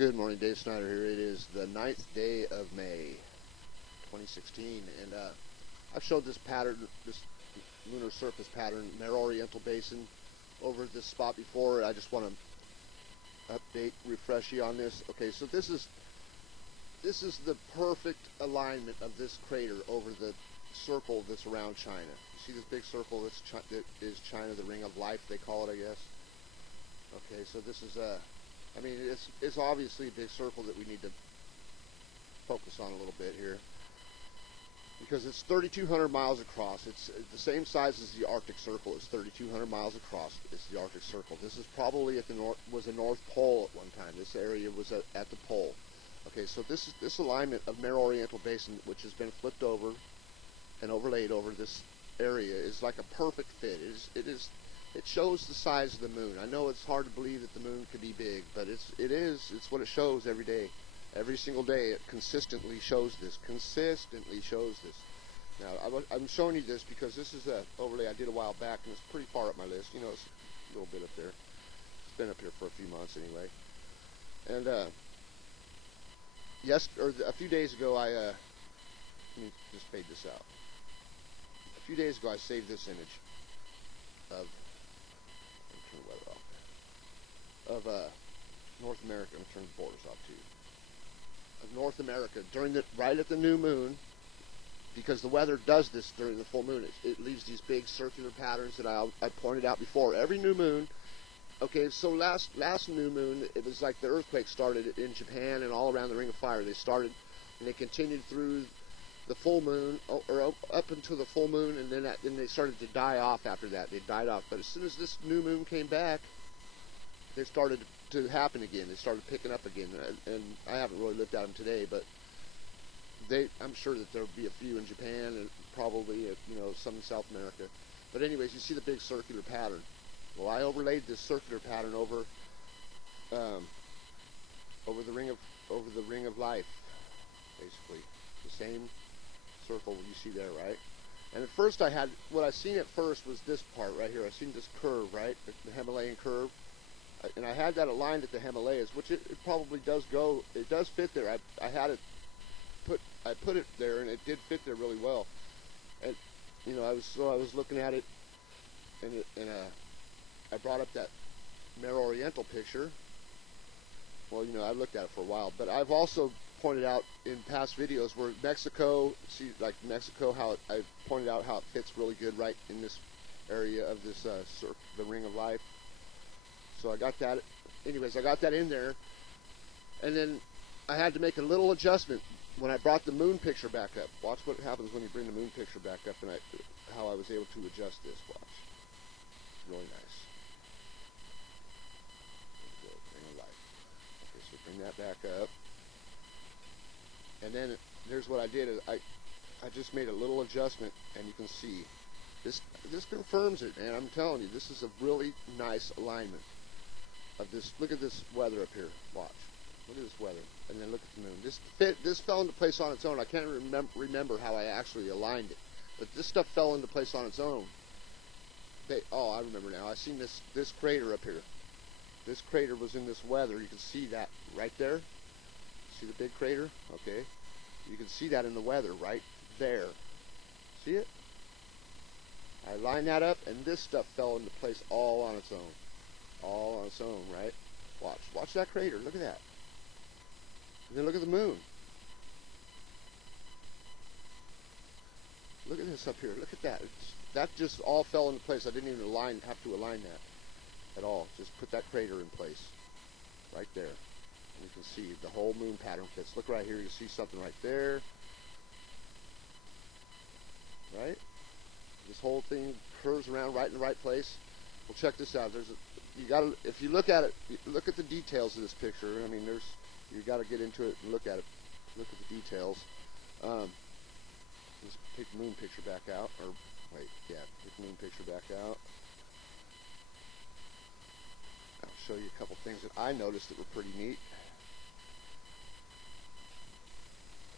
Good morning, Dave Snyder here. It is the 9th day of May, 2016, and I've showed this pattern, this lunar surface pattern, Mare Oriental Basin, over this spot before. I just want to update, refresh you on this. Okay, so this is the perfect alignment of this crater over the circle that's around China. You see this big circle? That is China, the Ring of Life, they call it, I guess. Okay, so this is I mean, it's obviously a big circle that we need to focus on a little bit here, because it's 3,200 miles across. It's the same size as the Arctic Circle. It's 3,200 miles across. It's the Arctic Circle. This is probably at the North Pole at one time. This area was at the pole. Okay, so this alignment of Mare Oriental Basin, which has been flipped over and overlaid over this area, is like a perfect fit. It shows the size of the moon. I know it's hard to believe that the moon could be big, but it's what it shows every day. Every single day it consistently shows this. Now, I'm showing you this because this is an overlay I did a while back, and it's pretty far up my list. You know, it's a little bit up there. It's been up here for a few months anyway. And a few days ago, let me just fade this out. A few days ago, I saved this image of North America. I'm going to turn the borders off too. Of North America right at the new moon, because the weather does this during the full moon. It leaves these big circular patterns that I pointed out before. Every new moon. Okay, so last new moon, it was like the earthquake started in Japan and all around the Ring of Fire. They started and they continued through the full moon, or up until the full moon, and then they started to die off after that. They died off. But as soon as this new moon came back, they started to happen again. They started picking up again. And I haven't really looked at them today, but I'm sure that there'll be a few in Japan and probably some in South America. But anyways, you see the big circular pattern. Well, I overlaid this circular pattern over the ring of life, basically the same circle you see there, right? And at first what I seen at first was this part right here. I seen this curve, right, the Himalayan curve, and I had that aligned at the Himalayas, which it probably does go. It does fit there. I put it there, and it did fit there really well. And I was looking at it, and I brought up that Mare Oriental picture. Well, I looked at it for a while, but I've also pointed out in past videos where Mexico, how I pointed out how it fits really good right in this area of this the Ring of Life. So I got that. Anyways, I got that in there, and then I had to make a little adjustment when I brought the moon picture back up. Watch what happens when you bring the moon picture back up, and how I was able to adjust this. Watch. It's really nice. There we go. Ring of Life. Okay, so bring that back up. And then here's what I did. I just made a little adjustment, and you can see this confirms it, man. I'm telling you, this is a really nice alignment of this. Look at this weather up here. Watch. Look at this weather, and then look at the moon. This fell into place on its own. I can't remember how I actually aligned it, but this stuff fell into place on its own. I remember now. I seen this crater up here. This crater was in this weather. You can see that right there. See the big crater? Okay. You can see that in the weather right there. See it? I lined that up, and this stuff fell into place all on its own. All on its own, right? Watch that crater. Look at that. And then look at the moon. Look at this up here. Look at that. That just all fell into place. I didn't even have to align that at all. Just put that crater in place right there. And you can see the whole moon pattern fits. Look right here. You see something right there. Right? This whole thing curves around right in the right place. Well, check this out. If you look at it, look at the details of this picture. I mean, you got to get into it and look at it. Look at the details. Let's take the moon picture back out. Or wait, yeah, take the moon picture back out. I'll show you a couple things that I noticed that were pretty neat.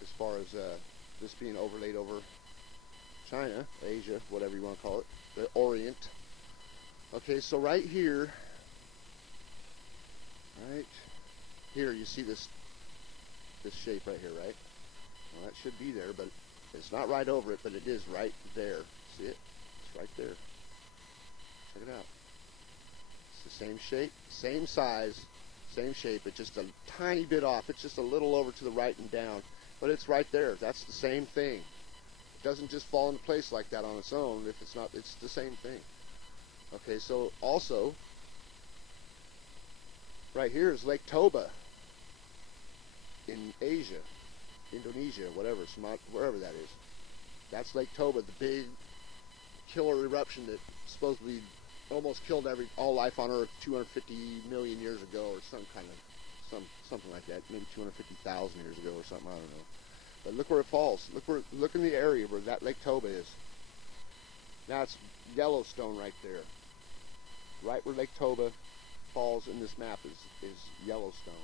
As far as this being overlaid over China, Asia, whatever you want to call it, the Orient. Okay, so right here, right Here, you see this shape right here, right? Well, that should be there, but it's not right over it, but it is right there. See it? It's right there. Check it out. It's the same shape, same size, same shape. It's just a tiny bit off. It's just a little over to the right and down, but it's right there. That's the same thing. It doesn't just fall into place like that on its own. If it's not, it's the same thing. Okay, so also, right here is Lake Toba in Asia, Indonesia, whatever, wherever that is. That's Lake Toba, the big killer eruption that supposedly almost killed all life on Earth 250 million years ago, or something like that, maybe 250,000 years ago or something. I don't know. But look where it falls. Look in the area where that Lake Toba is. Now it's Yellowstone right there. Right where Lake Toba falls in this map is Yellowstone.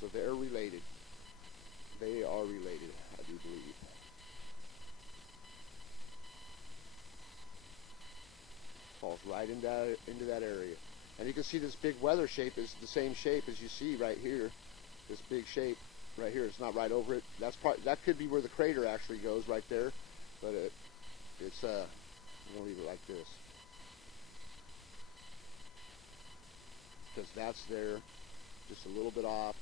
So they're related. They are related, I do believe. Falls right into that area. And you can see this big weather shape is the same shape as you see right here. This big shape right here. It's not right over it. That could be where the crater actually goes right there. But I'm gonna leave it like this. Because that's there, just a little bit off,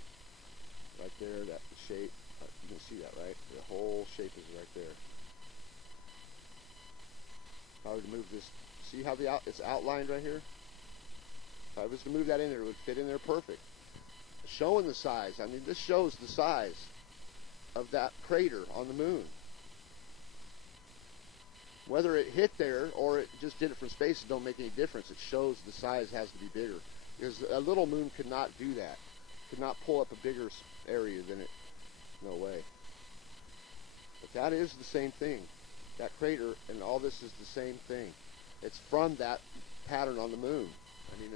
right there, that shape, you can see that, right? The whole shape is right there. If I were to move this, see how it's outlined right here? If I was to move that in there, it would fit in there perfect. Showing the size, I mean, this shows the size of that crater on the moon. Whether it hit there or it just did it from space, it don't make any difference. It shows the size has to be bigger. Because a little moon could not do that. Could not pull up a bigger area than it. No way. But that is the same thing. That crater and all this is the same thing. It's from that pattern on the moon. I mean,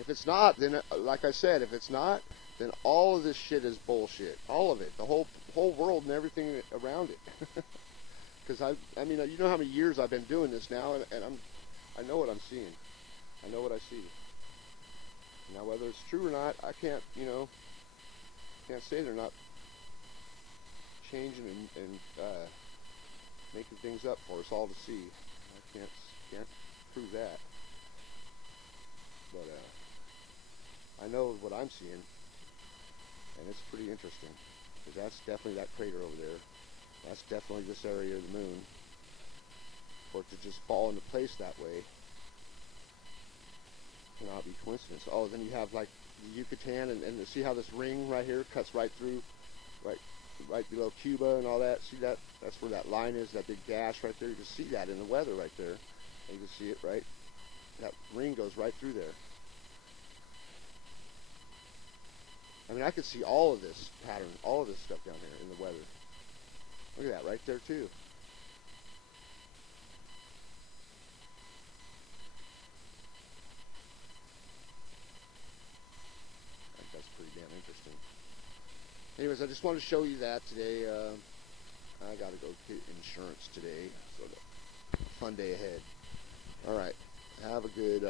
if it's not, then like I said, if it's not, then all of this shit is bullshit. All of it. The whole world and everything around it. Because I mean, you know how many years I've been doing this now, and I know what I'm seeing. I know what I see. Now, whether it's true or not, I can't say they're not changing and making things up for us all to see. I can't prove that. But I know what I'm seeing, and it's pretty interesting. Because that's definitely that crater over there. That's definitely this area of the moon. For it to just fall into place that way cannot be coincidence. Oh, then you have like the Yucatan, and see how this ring right here cuts right through, right below Cuba and all that. See that? That's where that line is, that big gash right there. You can see that in the weather right there. And you can see it right. That ring goes right through there. I mean, I could see all of this pattern, all of this stuff down here in the weather. Look at that right there too. That's pretty damn interesting. Anyways, I just wanted to show you that today. I gotta go get insurance today, so fun day ahead. All right, have a good